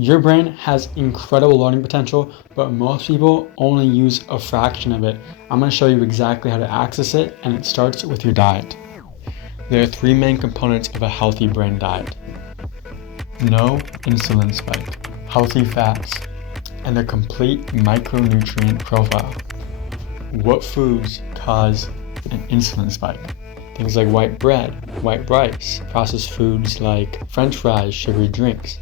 Your brain has incredible learning potential, but most people only use a fraction of it. I'm going to show you exactly how to access it, and it starts with your diet. There are three main components of a healthy brain diet: no insulin spike, healthy fats, and a complete micronutrient profile. What foods cause an insulin spike? Things like white bread, white rice, processed foods like French fries, sugary drinks.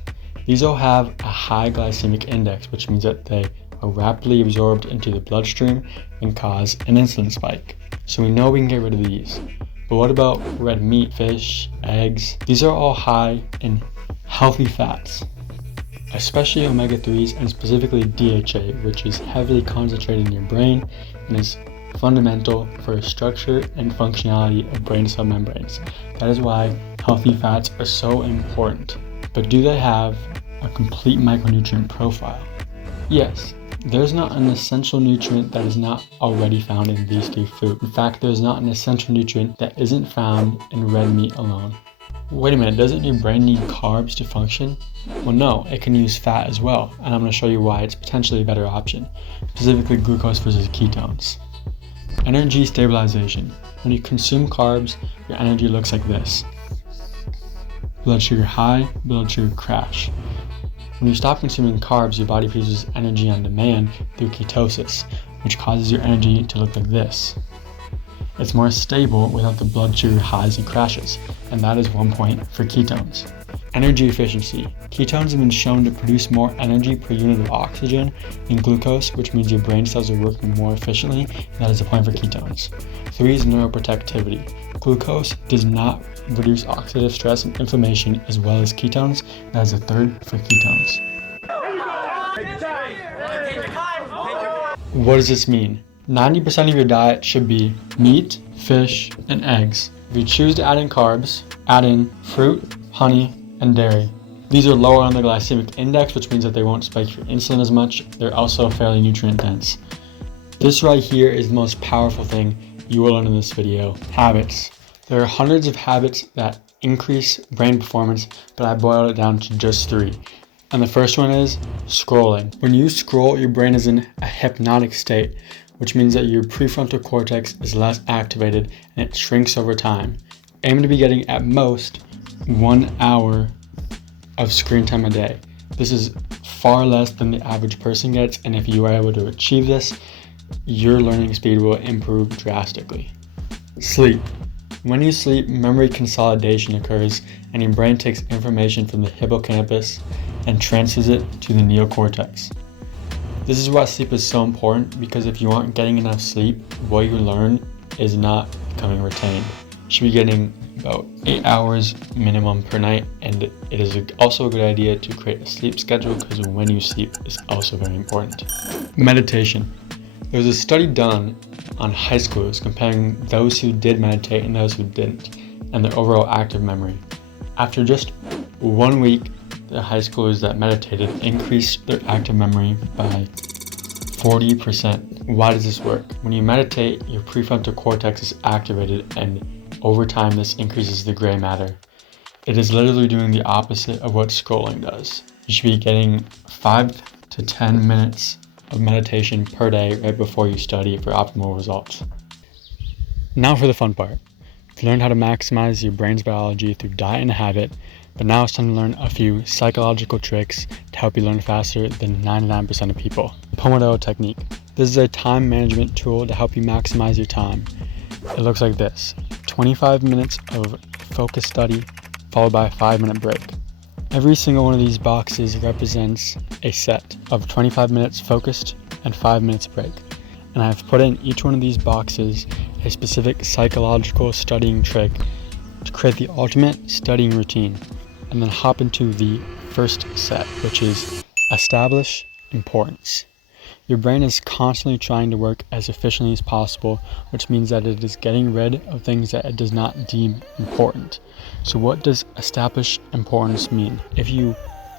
These all have a high glycemic index, which means that they are rapidly absorbed into the bloodstream and cause an insulin spike. So we know we can get rid of these. But what about red meat, fish, eggs? These are all high in healthy fats, especially omega-3s and specifically DHA, which is heavily concentrated in your brain and is fundamental for structure and functionality of brain cell membranes. That is why healthy fats are so important. But do they have a complete micronutrient profile? Yes, there's not an essential nutrient that is not already found in these three foods. In fact, there's not an essential nutrient that isn't found in red meat alone. Wait a minute, doesn't your brain need carbs to function? Well, no, it can use fat as well, and I'm going to show you why it's potentially a better option, specifically glucose versus ketones. Energy stabilization. When you consume carbs, your energy looks like this: blood sugar high, blood sugar crash. When you stop consuming carbs, your body produces energy on demand through ketosis, which causes your energy to look like this. It's more stable without the blood sugar highs and crashes, and that is one point for ketones. Energy efficiency. Ketones have been shown to produce more energy per unit of oxygen than glucose, which means your brain cells are working more efficiently, and that is a point for ketones. 3 is neuroprotectivity. Glucose does not reduce oxidative stress and inflammation as well as ketones. That is a 3rd for ketones. What does this mean? 90% of your diet should be meat, fish, and eggs. If you choose to add in carbs, add in fruit, honey, and dairy. These are lower on the glycemic index, which means that they won't spike your insulin as much. They're also fairly nutrient dense. This right here is the most powerful thing you will learn in this video: habits. There are hundreds of habits that increase brain performance, but I boiled it down to just 3. And the first one is scrolling. When you scroll, your brain is in a hypnotic state, which means that your prefrontal cortex is less activated and it shrinks over time. Aim to be getting at most 1 hour of screen time a day. This is far less than the average person gets, and if you are able to achieve this, your learning speed will improve drastically. Sleep. When you sleep, memory consolidation occurs and your brain takes information from the hippocampus and transfers it to the neocortex. This is why sleep is so important, because if you aren't getting enough sleep, what you learn is not becoming retained. You should be getting about 8 hours minimum per night, and it is also a good idea to create a sleep schedule, because when you sleep is also very important. Meditation. There was a study done on high schoolers comparing those who did meditate and those who didn't, and their overall active memory. After just 1 week, the high schoolers that meditated increased their active memory by 40%. Why does this work? When you meditate, your prefrontal cortex is activated, and over time this increases the gray matter. It is literally doing the opposite of what scrolling does. You should be getting 5 to 10 minutes of meditation per day right before you study for optimal results. Now for the fun part. You've learned how to maximize your brain's biology through diet and habit, but now it's time to learn a few psychological tricks to help you learn faster than 99% of people. Pomodoro technique. This is a time management tool to help you maximize your time. It looks like this: 25 minutes of focused study followed by a 5-minute break. Every single one of these boxes represents a set of 25 minutes focused and 5 minutes break. And I've put in each one of these boxes a specific psychological studying trick to create the ultimate studying routine. And then hop into the first set, which is establish importance. Your brain is constantly trying to work as efficiently as possible, which means that it is getting rid of things that it does not deem important. So what does establish importance mean? If you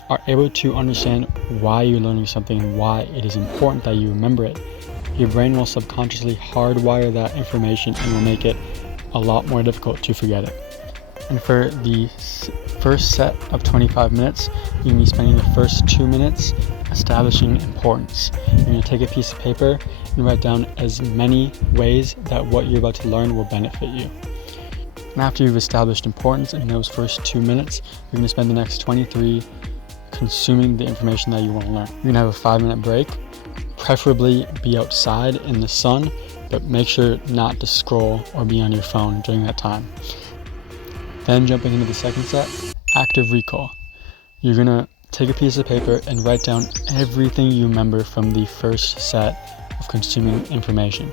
are able to understand why you're learning something and why it is important that you remember it, your brain will subconsciously hardwire that information and will make it a lot more difficult to forget it. And for the first set of 25 minutes, you're going to be spending the first 2 minutes establishing importance. You're going to take a piece of paper and write down as many ways that what you're about to learn will benefit you. And after you've established importance in those first 2 minutes, you're going to spend the next 23 consuming the information that you want to learn. You're going to have a 5-minute break, preferably be outside in the sun, but make sure not to scroll or be on your phone during that time. Then jumping into the second set, active recall. You're going to take a piece of paper and write down everything you remember from the first set of consuming information.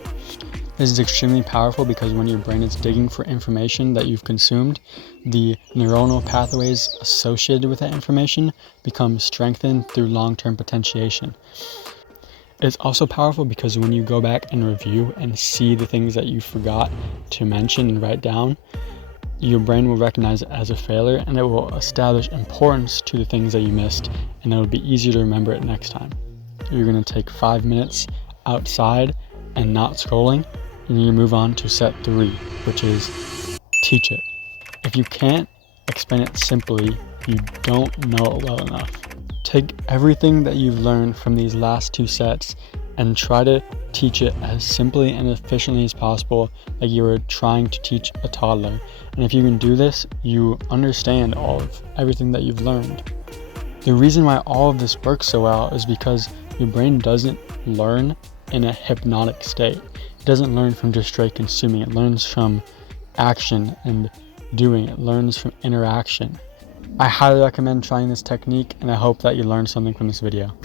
This is extremely powerful because when your brain is digging for information that you've consumed, the neuronal pathways associated with that information become strengthened through long-term potentiation. It's also powerful because when you go back and review and see the things that you forgot to mention and write down, your brain will recognize it as a failure and it will establish importance to the things that you missed, and it will be easier to remember it next time. You're going to take 5 minutes outside and not scrolling, and you move on to set 3, which is teach it. If you can't explain it simply, you don't know it well enough. Take everything that you've learned from these last 2 sets and try to teach it as simply and efficiently as possible, like you were trying to teach a toddler. And if you can do this, you understand everything that you've learned. The reason why all of this works so well is because your brain doesn't learn in a hypnotic state. It doesn't learn from just straight consuming. It learns from action and doing. It learns from interaction. I highly recommend trying this technique, and I hope that you learned something from this video.